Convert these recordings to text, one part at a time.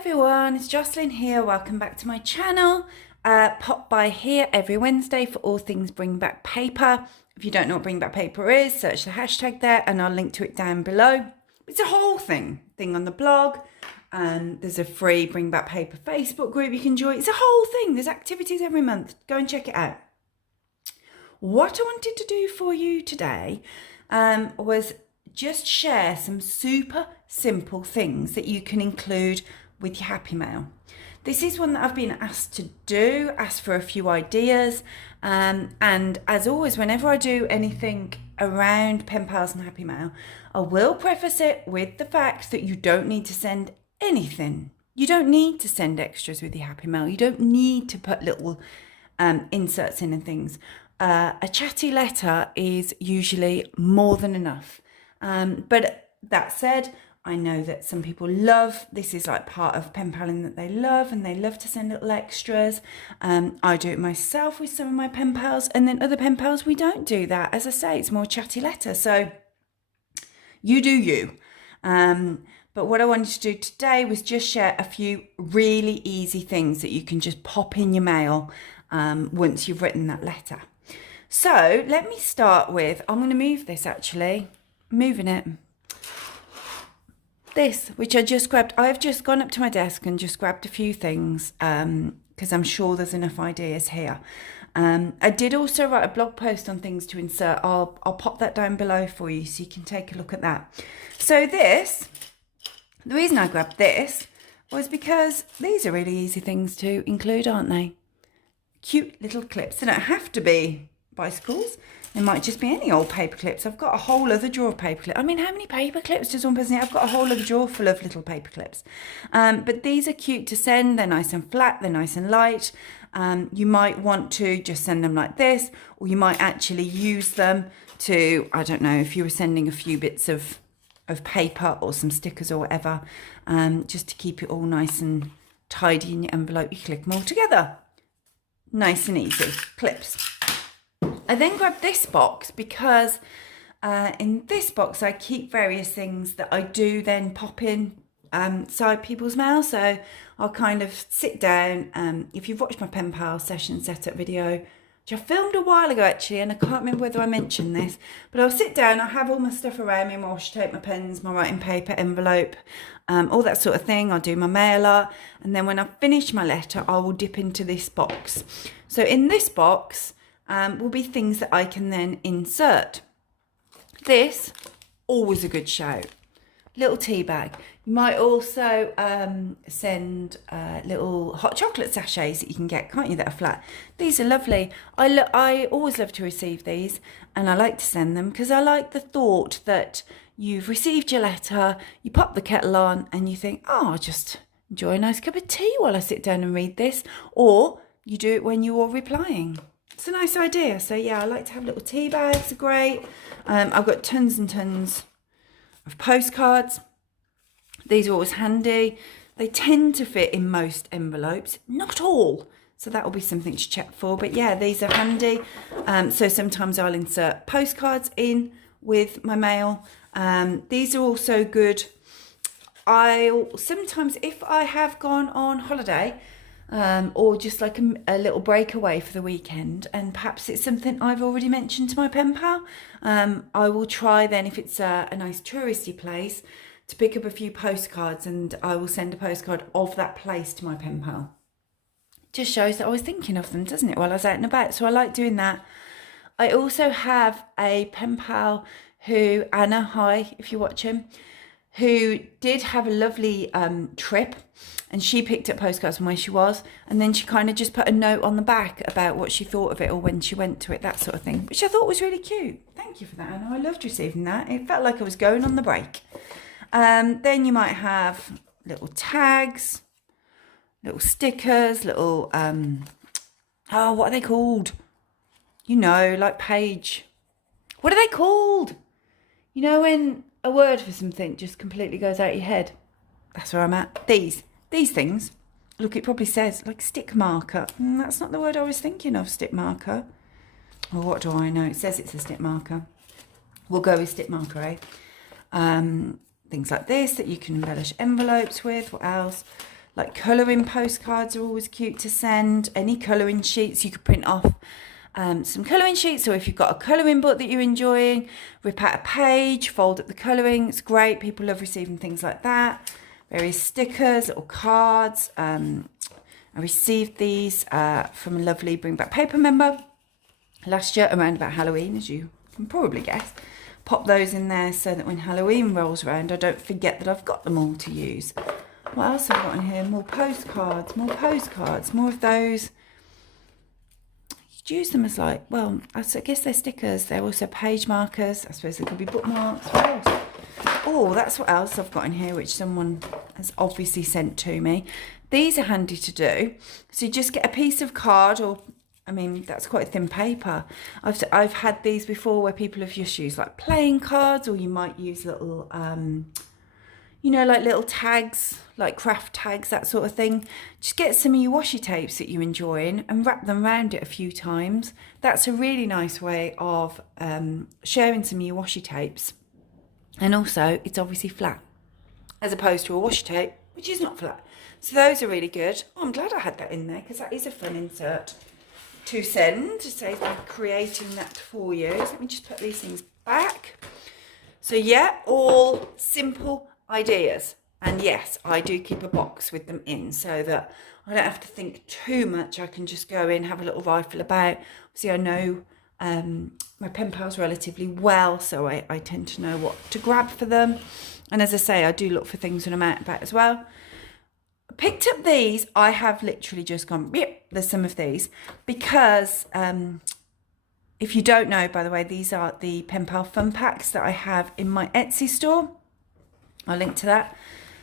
everyone, it's Jocelyn here. Welcome back to my channel. Pop by here every Wednesday for all things Bring Back Paper. If you don't know what Bring Back Paper is, search the hashtag there and I'll link to it down below. It's a whole thing on the blog, and there's a free Bring Back Paper Facebook group you can join. It's a whole thing. There's activities every month. Go and check it out. What I wanted to do for you today was just share some super simple things that you can include with your Happy Mail. This is one that I've been asked to do, asked for a few ideas, and as always, whenever I do anything around pen pals and Happy Mail, I will preface it with the fact that you don't need to send anything. You don't need to send extras with your Happy Mail. You don't need to put little inserts in and things. A chatty letter is usually more than enough. But that said, I know that some people love, this is like part of pen paling that they love, and they love to send little extras. I do it myself with some of my pen pals, and then other pen pals, we don't do that. As I say, it's more chatty letter. So you do you. But what I wanted to do today was just share a few really easy things that you can just pop in your mail once you've written that letter. So let me start with, I'm going to move this actually, moving it. This, which I just grabbed, I've just gone up to my desk and just grabbed a few things because I'm sure there's enough ideas here. I did also write a blog post on things to insert. I'll pop that down below for you so you can take a look at that. So this, the reason I grabbed this was because these are really easy things to include, aren't they? Cute little clips. They don't have to be bicycles. It might just be any old paper clips. I've got a whole other drawer of paper clips. I mean, how many paper clips does one person need? I've got a whole other drawer full of little paper clips. But these are cute to send. They're nice and flat. They're nice and light. You might want to just send them like this, or you might actually use them to, I don't know, if you were sending a few bits of paper or some stickers or whatever, just to keep it all nice and tidy in your envelope. You click them all together. Nice and easy. Clips. I then grabbed this box because in this box I keep various things that I do then pop in side people's mail. So I'll kind of sit down. If you've watched my pen pal session setup video, which I filmed a while ago actually, and I can't remember whether I mentioned this, but I'll sit down, I have all my stuff around me, my washi tape, my pens, my writing paper, envelope, all that sort of thing. I'll do my mailer, and then when I finish my letter, I will dip into this box. So in this box will be things that I can then insert. This, always a good shout. Little tea bag. You might also send little hot chocolate sachets that you can get, can't you, that are flat. These are lovely. I always love to receive these, and I like to send them because I like the thought that you've received your letter, you pop the kettle on and you think, oh, I'll just enjoy a nice cup of tea while I sit down and read this. Or you do it when you're replying. It's a nice idea. So yeah, I like to have little tea bags. They're great. I've got tons and tons of postcards. These are always handy. They tend to fit in most envelopes, not all. So that will be something to check for. But yeah, these are handy. So sometimes I'll insert postcards in with my mail. These are also good. I'll sometimes, if I have gone on holiday, or just like a little breakaway for the weekend, and perhaps it's something I've already mentioned to my pen pal, I will try then, if it's a nice touristy place, to pick up a few postcards, and I will send a postcard of that place to my pen pal. Just shows that I was thinking of them, doesn't it, while I was out and about. So I like doing that. I also have a pen pal who, Anna, hi if you watch him, who did have a lovely trip, and she picked up postcards from where she was, and then she kind of just put a note on the back about what she thought of it or when she went to it, that sort of thing, which I thought was really cute. Thank you for that, Anna. I loved receiving that. It felt like I was going on the break. Then you might have little tags, little stickers, little, oh, what are they called? You know, like page. What are they called? You know, when a word for something just completely goes out of your head. That's where I'm at. These things, look, it probably says like stick marker. That's not the word I was thinking of, stick marker. Or what do I know? It says it's a stick marker. We'll go with stick marker, eh? Things like this that you can embellish envelopes with. What else? Like colouring postcards are always cute to send. Any colouring sheets, you could print off some colouring sheets, or if you've got a colouring book that you're enjoying, rip out a page, fold up the colouring. It's great. People love receiving things like that. Various stickers, little cards. I received these from a lovely Bring Back Paper member last year around about Halloween, as you can probably guess. Pop those in there so that when Halloween rolls around, I don't forget that I've got them all to use. What else have I got in here? More postcards, more of those. You could use them as like, well, I guess they're stickers. They're also page markers. I suppose they could be bookmarks. What else? Oh, that's what else I've got in here, which someone has obviously sent to me. These are handy to do. So you just get a piece of card, or I mean, that's quite thin paper. I've had these before where people have just used like playing cards, or you might use little, you know, like little tags, like craft tags, that sort of thing. Just get some of your washi tapes that you're enjoying and wrap them around it a few times. That's a really nice way of sharing some of your washi tapes. And also, it's obviously flat, as opposed to a washi tape, which is not flat. So those are really good. Oh, I'm glad I had that in there, because that is a fun insert to send, to say I'm creating that for you. So let me just put these things back. So yeah, all simple ideas. And yes, I do keep a box with them in so that I don't have to think too much. I can just go in, have a little rifle about. Obviously, I know my pen pals relatively well, so I tend to know what to grab for them. And as I say, I do look for things when I'm out and about as well. I picked up these. I have literally just gone, yep, there's some of these. Because if you don't know, by the way, these are the pen pal fun packs that I have in my Etsy store. I'll link to that.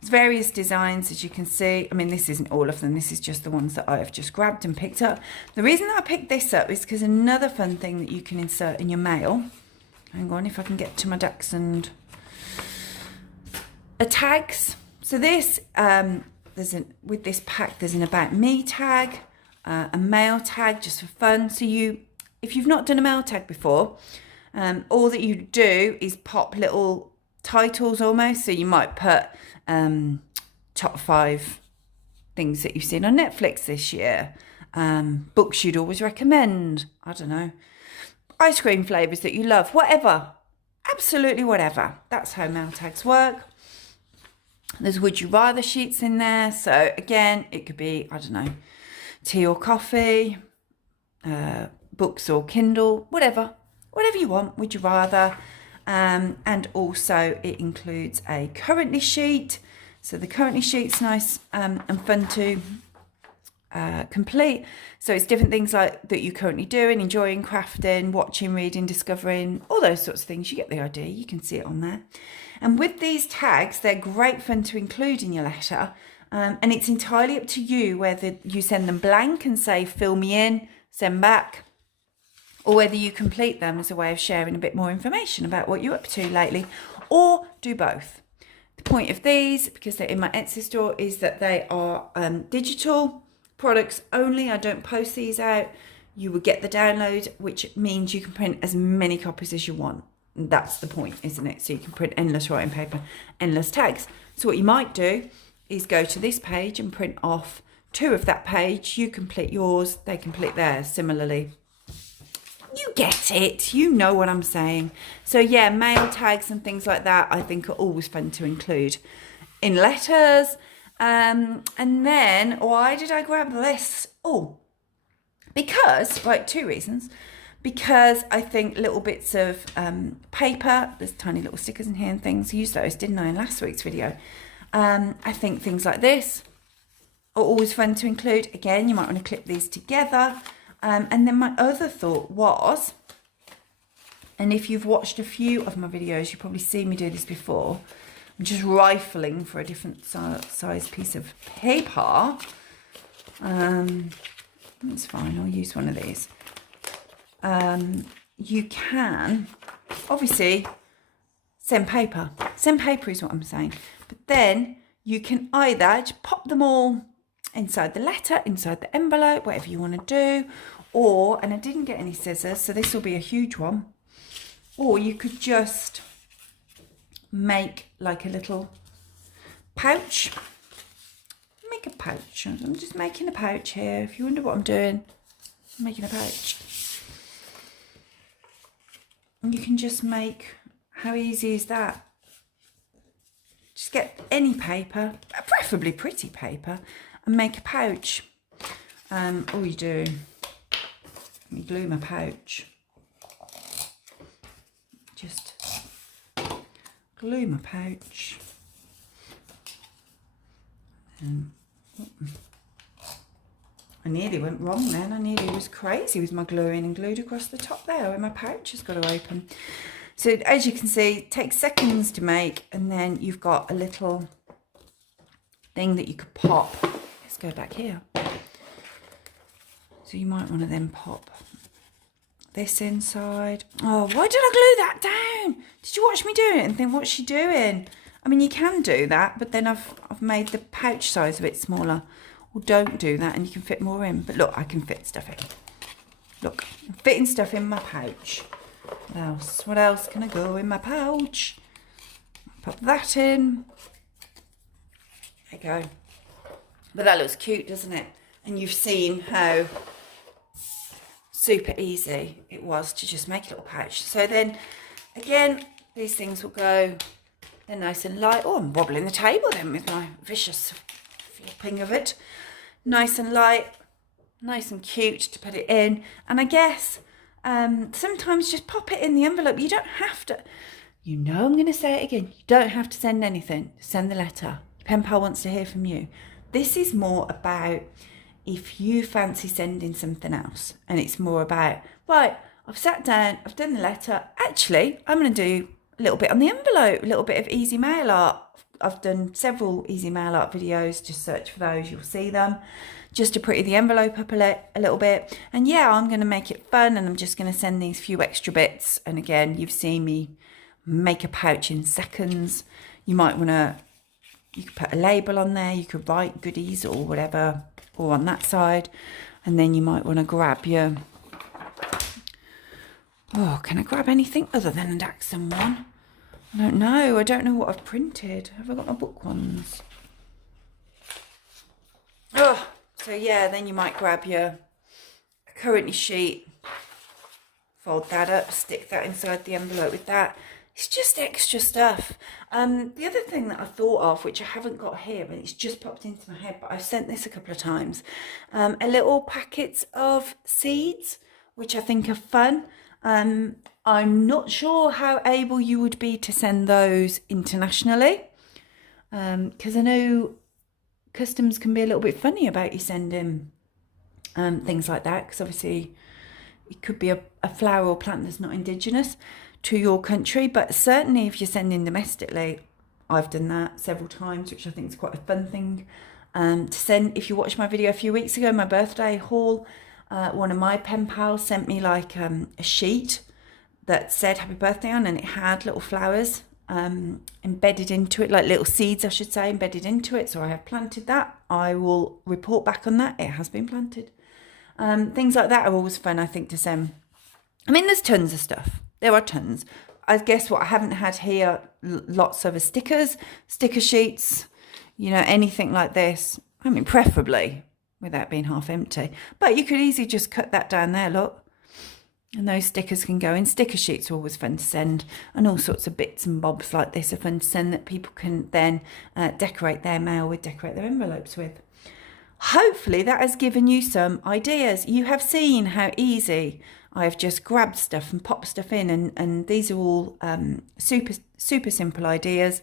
There's various designs, as you can see. I mean, this isn't all of them. This is just the ones that I've just grabbed and picked up. The reason that I picked this up is because another fun thing that you can insert in your mail. Hang on, if I can get to my Dachshund. Tags. So this, with this pack, there's an About Me tag, a mail tag, just for fun. So if you've not done a mail tag before, all that you do is pop little titles almost. So you might put top 5 things that you've seen on Netflix this year, books you'd always recommend, I don't know, ice cream flavours that you love, whatever, absolutely whatever. That's how mail tags work. There's would you rather sheets in there. So again, it could be, I don't know, tea or coffee, books or Kindle, whatever you want, would you rather. And also it includes a currently sheet. So the currently sheet's nice and fun to complete. So it's different things like that you're currently doing, enjoying, crafting, watching, reading, discovering, all those sorts of things. You get the idea. You can see it on there. And with these tags, they're great fun to include in your letter. And it's entirely up to you whether you send them blank and say, fill me in, send back, or whether you complete them as a way of sharing a bit more information about what you're up to lately, or do both. The point of these, because they're in my Etsy store, is that they are digital products only. I don't post these out. You will get the download, which means you can print as many copies as you want. And that's the point, isn't it? So you can print endless writing paper, endless tags. So what you might do is go to this page and print off 2 of that page. You complete yours, they complete theirs similarly. You get it. You know what I'm saying. So yeah, mail tags and things like that I think are always fun to include in letters. And then why did I grab this? Oh, because, right, 2 reasons. Because I think little bits of paper, there's tiny little stickers in here and things. I used those, didn't I, in last week's video. I think things like this are always fun to include. Again, you might want to clip these together. And then my other thought was, and if you've watched a few of my videos, you've probably seen me do this before. I'm just rifling for a different size piece of paper. That's fine, I'll use one of these. You can, obviously, send paper. Send paper is what I'm saying. But then you can either just pop them all inside the letter, inside the envelope, whatever you want to do, or, and I didn't get any scissors, so this will be a huge one, or you could just make like a little pouch, make a pouch. I'm just making a pouch here. If you wonder what I'm doing, I'm making a pouch. And you can just make, how easy is that? Just get any paper, preferably pretty paper, and make a pouch. All you do, let me glue my pouch. Just glue my pouch. And I nearly went wrong then. I nearly was crazy with my gluing and glued across the top there where my pouch has got to open. So as you can see, it takes seconds to make, and then you've got a little thing that you could pop. Let's go back here. So you might want to then pop this inside. Oh, why did I glue that down? Did you watch me do it and think, what's she doing? I mean, you can do that, but then I've made the pouch size a bit smaller. Or don't do that and you can fit more in. But look, I can fit stuff in. Look, I'm fitting stuff in my pouch. What else? What else can I go in my pouch? Pop that in. There you go. But that looks cute, doesn't it? And you've seen how super easy it was to just make a little pouch. So then, again, these things will go, they're nice and light. Oh, I'm wobbling the table then with my vicious flopping of it. Nice and light, nice and cute to put it in. And I guess sometimes just pop it in the envelope. You don't have to, you know, I'm going to say it again, you don't have to send anything. Send the letter. Your pen pal wants to hear from you. This is more about if you fancy sending something else, and it's more about, right, I've sat down, I've done the letter, actually I'm going to do a little bit on the envelope, a little bit of easy mail art. I've done several easy mail art videos, just search for those, you'll see them, just to pretty the envelope up a little bit. And yeah, I'm going to make it fun, and I'm just going to send these few extra bits. And again, you've seen me make a pouch in seconds. You might want to, you could put a label on there, you could write goodies or whatever, or on that side. And then you might want to grab your, oh, can I grab anything other than a Daxon one? I don't know what I've printed. Have I got my book ones? Oh, so yeah, then you might grab your currently sheet, fold that up, stick that inside the envelope with that. It's just extra stuff. The other thing that I thought of, which I haven't got here, and it's just popped into my head, but I've sent this a couple of times, a little packets of seeds, which I think are fun. I'm not sure how able you would be to send those internationally, because I know customs can be a little bit funny about you sending things like that, because obviously it could be a flower or plant that's not indigenous to your country. But certainly if you're sending domestically, I've done that several times, which I think is quite a fun thing to send. If you watched my video a few weeks ago, my birthday haul, one of my pen pals sent me like a sheet that said happy birthday on, and it had little flowers embedded into it, like little seeds I should say, embedded into it. So I have planted that. I will report back on that. It has been planted. Things like that are always fun, I think, to send. I mean, there's tons of stuff. There are tons. I guess what I haven't had here, lots of stickers, sticker sheets, you know, anything like this. I mean, preferably without being half empty. But you could easily just cut that down there, look. And those stickers can go in. Sticker sheets are always fun to send. And all sorts of bits and bobs like this are fun to send that people can then decorate their mail with, decorate their envelopes with. Hopefully that has given you some ideas. You have seen how easy I've just grabbed stuff and popped stuff in. And these are all super simple ideas.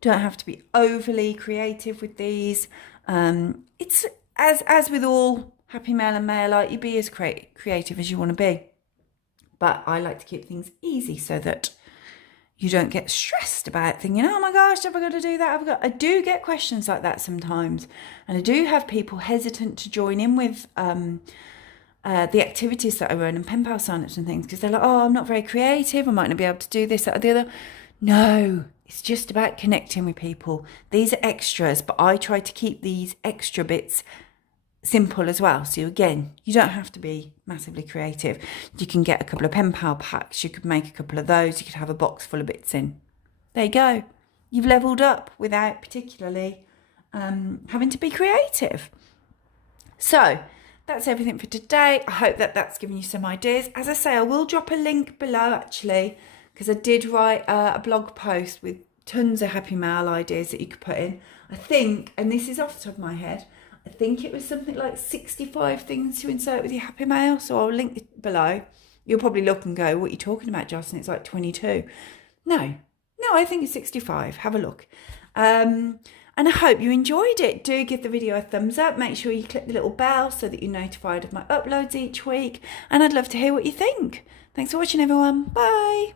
You don't have to be overly creative with these. It's as with all happy mail and mail art, you be as creative as you want to be. But I like to keep things easy so that you don't get stressed about thinking, oh my gosh, have I got to do that? I do get questions like that sometimes. And I do have people hesitant to join in with the activities that I run and pen pal sign-ups and things, because they're like, oh, I'm not very creative. I might not be able to do this, that or the other. No, it's just about connecting with people. These are extras, but I try to keep these extra bits simple as well. So again, you don't have to be massively creative. You can get a couple of pen pal packs. You could make a couple of those. You could have a box full of bits in. There you go. You've leveled up without particularly having to be creative. So that's everything for today. I hope that that's given you some ideas. As I say, I will drop a link below actually, because I did write a blog post with tons of happy mail ideas that you could put in. I think, and this is off the top of my head, I think it was something like 65 things to insert with your happy mail. So I'll link it below. You'll probably look and go, what are you talking about, Jocelyn? It's like 22. No, I think it's 65. Have a look. And I hope you enjoyed it. Do give the video a thumbs up. Make sure you click the little bell so that you're notified of my uploads each week. And I'd love to hear what you think. Thanks for watching, everyone. Bye.